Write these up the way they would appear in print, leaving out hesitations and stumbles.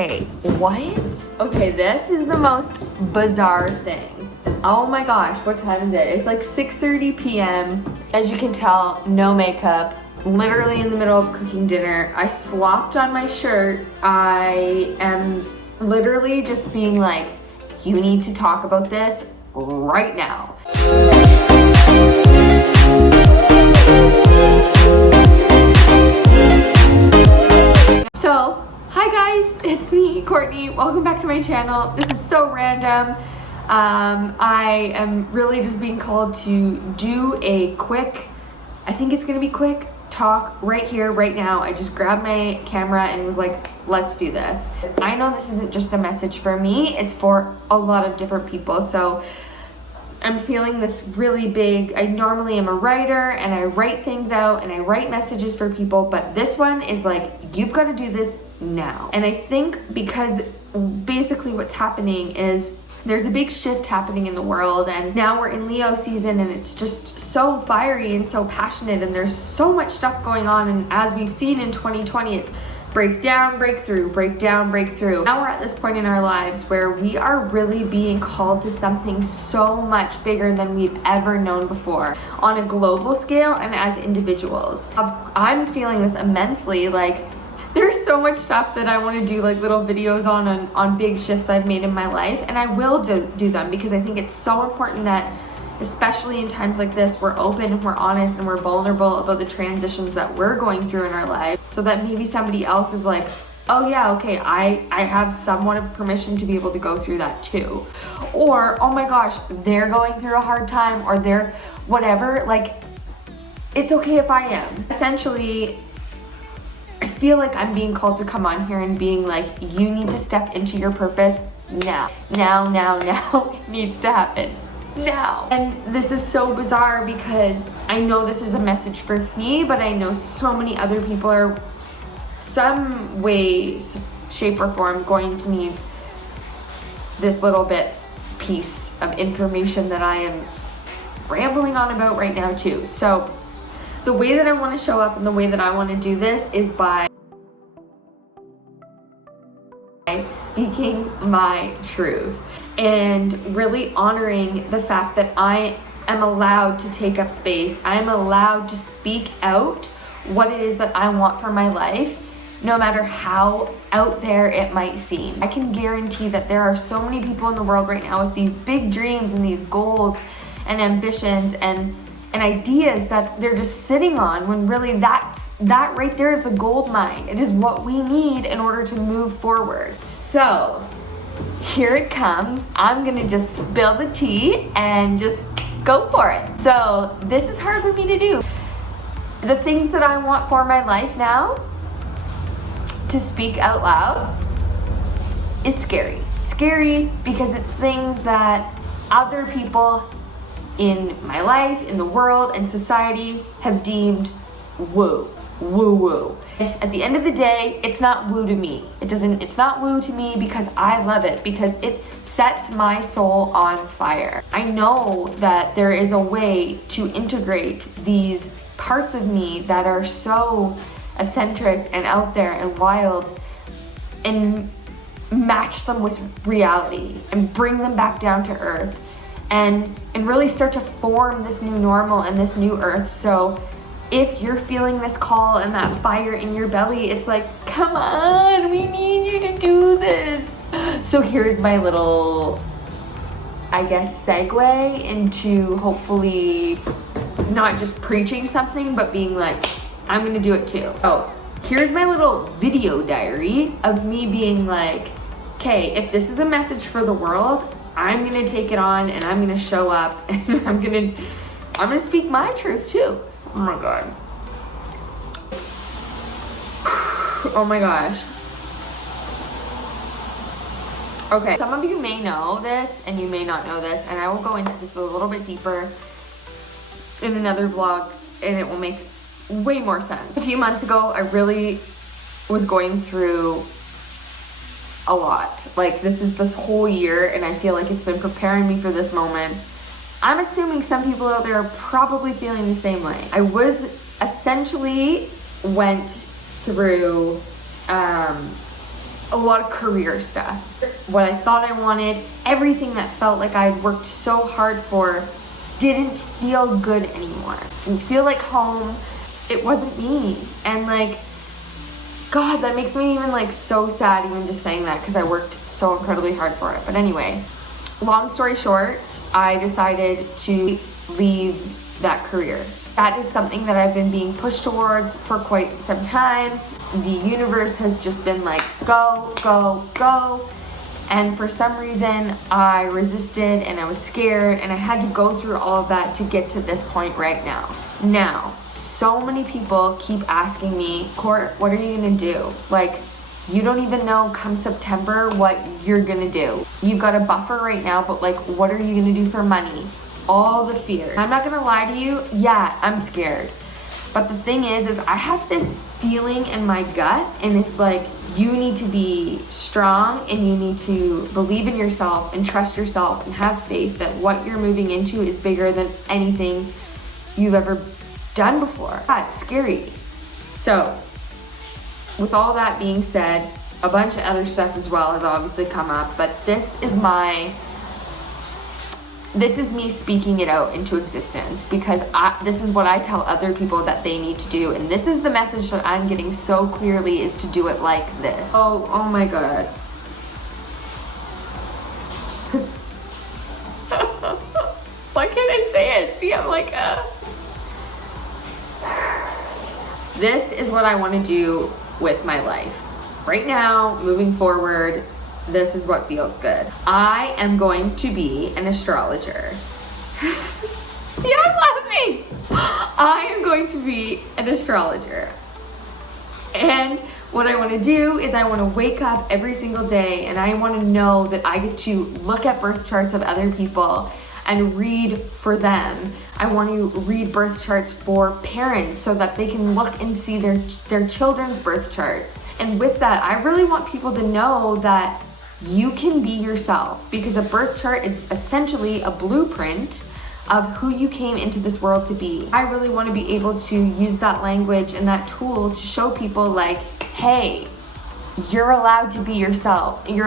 Okay, what? Okay, this is the most bizarre thing. Oh my gosh, what time is it? It's like 6:30 p.m. As you can tell, no makeup. Literally in the middle of cooking dinner. I slopped on my shirt. I am literally just being like, you need to talk about this right now. So, hi guys, it's me, Courtney. Welcome back to my channel. This is so random. I am really just being called to do a quick, I think it's gonna be quick, talk right here, right now. I just grabbed my camera and was like, let's do this. I know this isn't just a message for me, it's for a lot of different people. So I'm feeling this really big, I normally am a writer and I write things out and I write messages for people, but this one is like, you've got to do this now. And I think because basically what's happening is there's a big shift happening in the world, and now we're in Leo season and it's just so fiery and so passionate, and there's so much stuff going on. And as we've seen in 2020, it's breakdown, breakthrough, breakdown, breakthrough. Now we're at this point in our lives where we are really being called to something so much bigger than we've ever known before on a global scale and as individuals. I'm feeling this immensely. Like, there's so much stuff that I want to do, like little videos on big shifts I've made in my life, and I will do them because I think it's so important that, especially in times like this, we're open and we're honest and we're vulnerable about the transitions that we're going through in our life, so that maybe somebody else is like, oh yeah, okay, I have somewhat of permission to be able to go through that too. Or, oh my gosh, they're going through a hard time, or they're whatever, like, it's okay if I am. Essentially, I feel like I'm being called to come on here and being like, you need to step into your purpose now. Now it needs to happen. Now. And this is so bizarre because I know this is a message for me, but I know so many other people are some way, shape or form going to need this little bit piece of information that I am rambling on about right now too. So the way that I want to show up and the way that I want to do this is by speaking my truth and really honoring the fact that I am allowed to take up space. I'm allowed to speak out what it is that I want for my life, no matter how out there it might seem. I can guarantee that there are so many people in the world right now with these big dreams and these goals and ambitions and ideas that they're just sitting on, when really that right there is the gold mine. It is what we need in order to move forward. So here it comes. I'm gonna just spill the tea and just go for it. So this is hard for me to do. The things that I want for my life now to speak out loud is scary. Scary because it's things that other people in my life, in the world, and society have deemed woo. At the end of the day, it's not woo to me. It's not woo to me because I love it, because it sets my soul on fire. I know that there is a way to integrate these parts of me that are so eccentric and out there and wild and match them with reality and bring them back down to earth. And really start to form this new normal and this new earth. So if you're feeling this call and that fire in your belly, it's like, come on, we need you to do this. So here's my little, I guess, segue into hopefully not just preaching something, but being like, I'm gonna do it too. Oh, here's my little video diary of me being like, okay, if this is a message for the world, I'm gonna take it on and I'm gonna show up and I'm gonna speak my truth too. Oh my god. Oh my gosh. Okay, some of you may know this and you may not know this, and I will go into this a little bit deeper in another vlog and it will make way more sense. A few months ago, I really was going through a lot. Like, this whole year, and I feel like it's been preparing me for this moment. I'm assuming some people out there are probably feeling the same way. I was essentially went through a lot of career stuff. What I thought I wanted, everything that felt like I'd worked so hard for didn't feel good anymore. Didn't feel like home. It wasn't me. And like, God, that makes me even like so sad even just saying that, because I worked so incredibly hard for it. But anyway, long story short, I decided to leave that career. That is something that I've been being pushed towards for quite some time. The universe has just been like, go, go, go. And for some reason, I resisted and I was scared, and I had to go through all of that to get to this point right now. Now, so many people keep asking me, Court, what are you gonna do? Like, you don't even know come September what you're gonna do. You've got a buffer right now, but like, what are you gonna do for money? All the fear. I'm not gonna lie to you, yeah, I'm scared. But the thing is I have this feeling in my gut, and it's like, you need to be strong and you need to believe in yourself and trust yourself and have faith that what you're moving into is bigger than anything you've ever done before. That's scary. So, with all that being said, a bunch of other stuff as well has obviously come up, but this is me speaking it out into existence, because this is what I tell other people that they need to do, and this is the message that I'm getting so clearly, is to do it like this. Oh my God. Why can't I say it? See, I'm like, This is what I want to do with my life. Right now, moving forward, this is what feels good. I am going to be an astrologer. You're laughing. I am going to be an astrologer. And what I want to do is I want to wake up every single day, and I want to know that I get to look at birth charts of other people and read for them. I want to read birth charts for parents so that they can look and see their children's birth charts. And with that, I really want people to know that you can be yourself, because a birth chart is essentially a blueprint of who you came into this world to be. I really want to be able to use that language and that tool to show people like, hey, you're allowed to be yourself. You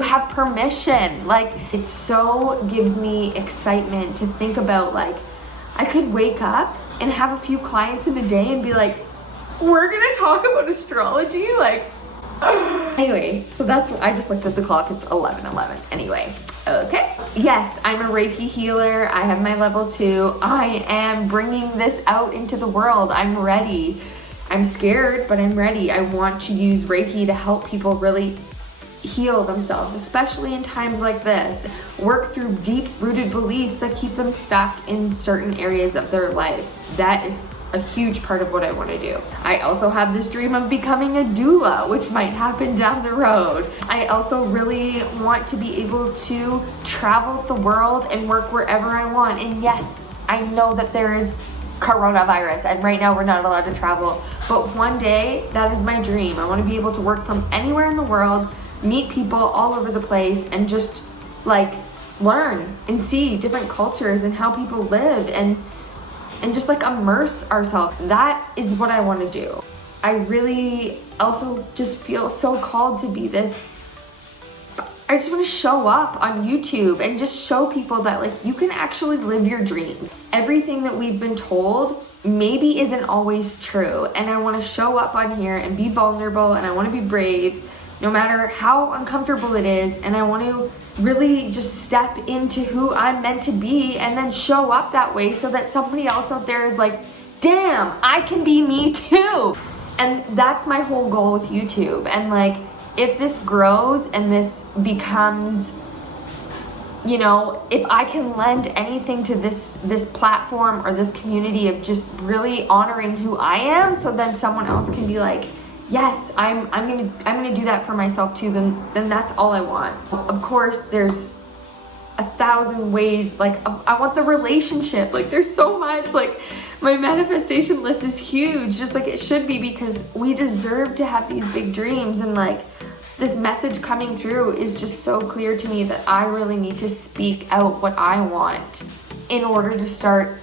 have permission. Like, it so gives me excitement to think about, like, I could wake up and have a few clients in a day and be like, we're gonna talk about astrology, like, anyway, so that's, I just looked at the clock, it's 11:11. Anyway, okay. Yes, I'm a Reiki healer. I have my level 2. I am bringing this out into the world. I'm ready. I'm scared, but I'm ready. I want to use Reiki to help people really heal themselves, especially in times like this. Work through deep-rooted beliefs that keep them stuck in certain areas of their life. That is a huge part of what I want to do. I also have this dream of becoming a doula, which might happen down the road. I also really want to be able to travel the world and work wherever I want. And yes, I know that there is coronavirus, and right now we're not allowed to travel, but one day, that is my dream. I want to be able to work from anywhere in the world, meet people all over the place, and just like learn and see different cultures and how people live, and just like immerse ourselves. That is what I want to do. I really also just feel so called to be this. I just want to show up on YouTube and just show people that like you can actually live your dreams. Everything that we've been told maybe isn't always true, and I want to show up on here and be vulnerable, and I want to be brave no matter how uncomfortable it is, and I want to really just step into who I'm meant to be and then show up that way so that somebody else out there is like, damn, I can be me too. And that's my whole goal with YouTube. And like, if this grows and this becomes, you know, if I can lend anything to this platform or this community of just really honoring who I am, so then someone else can be like, yes, I'm gonna do that for myself too, then that's all I want. Of course, there's 1,000 ways, like I want the relationship, like there's so much, like my manifestation list is huge, just like it should be, because we deserve to have these big dreams. And like this message coming through is just so clear to me that I really need to speak out what I want in order to start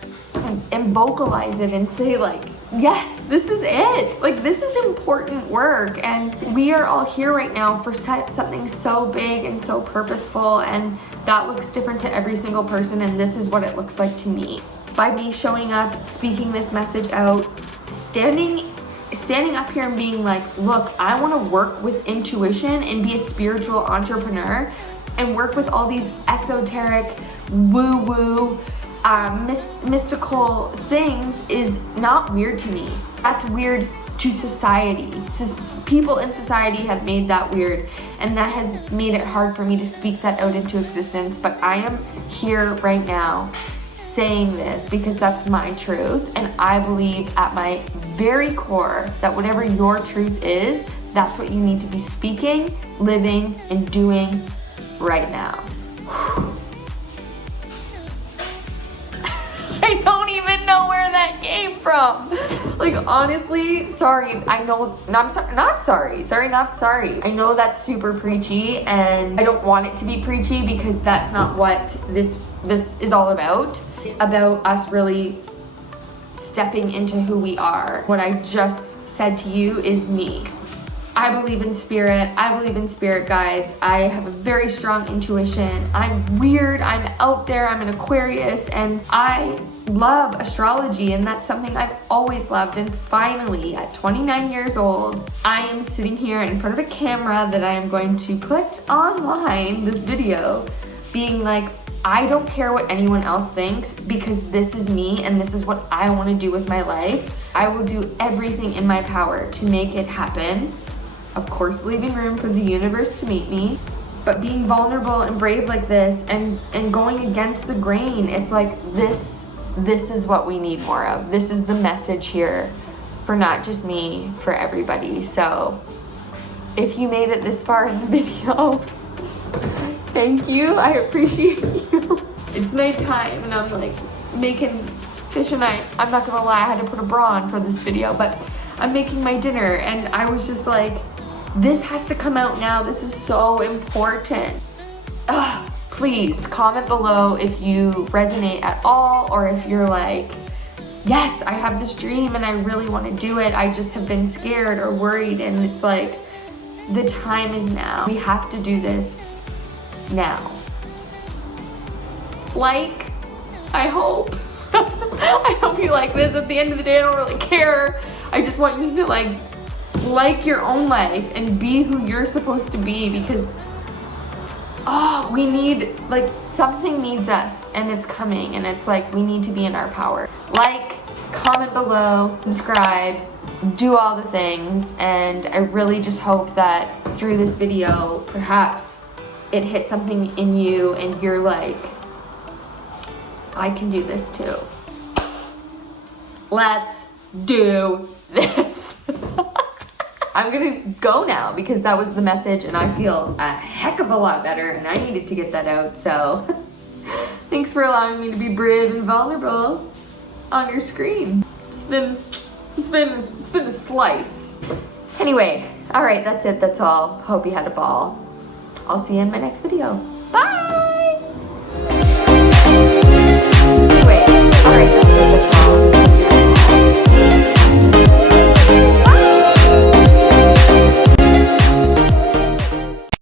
and vocalize it and say like, yes, this is it. Like, this is important work, and we are all here right now for something so big and so purposeful, and that looks different to every single person, and this is what it looks like to me. By me showing up, speaking this message out, standing up here and being like, look, I want to work with intuition and be a spiritual entrepreneur and work with all these esoteric, woo-woo, mystical things is not weird to me. That's weird to society. People in society have made that weird, and that has made it hard for me to speak that out into existence. But I am here right now saying this because that's my truth, and I believe at my very core that whatever your truth is, that's what you need to be speaking, living, and doing right now. I don't even know where that came from. Like, honestly, sorry. I know, not sorry. I know that's super preachy, and I don't want it to be preachy because that's not what this is all about. It's about us really stepping into who we are. What I just said to you is me. I believe in spirit. I believe in spirit guides. I have a very strong intuition. I'm weird. I'm out there. I'm an Aquarius, and I love astrology, and that's something I've always loved. And finally, at 29 years old, I am sitting here in front of a camera that I am going to put online, this video, being like, I don't care what anyone else thinks because this is me and this is what I want to do with my life. I will do everything in my power to make it happen. Of course, leaving room for the universe to meet me, but being vulnerable and brave like this and going against the grain, it's like this is what we need more of. This is the message here for not just me, for everybody. So if you made it this far in the video, thank you. I appreciate you. It's nighttime and I'm like making fish and I'm not gonna lie, I had to put a bra on for this video, but I'm making my dinner and I was just like, this has to come out now. This is so important. Please comment below if you resonate at all, or if you're like, yes, I have this dream and I really want to do it. I just have been scared or worried, and it's like, the time is now. We have to do this now. Like, I hope. I hope you like this. At the end of the day, I don't really care. I just want you to like your own life and be who you're supposed to be, because we need, like, something needs us and it's coming, and it's like, we need to be in our power. Like, comment below, subscribe, do all the things, and I really just hope that through this video, perhaps it hit something in you and you're like, I can do this too. Let's do this. I'm gonna go now because that was the message and I feel a heck of a lot better and I needed to get that out. So thanks for allowing me to be brave and vulnerable on your screen. It's been a slice. Anyway, all right, that's it. That's all. Hope you had a ball. I'll see you in my next video. Bye.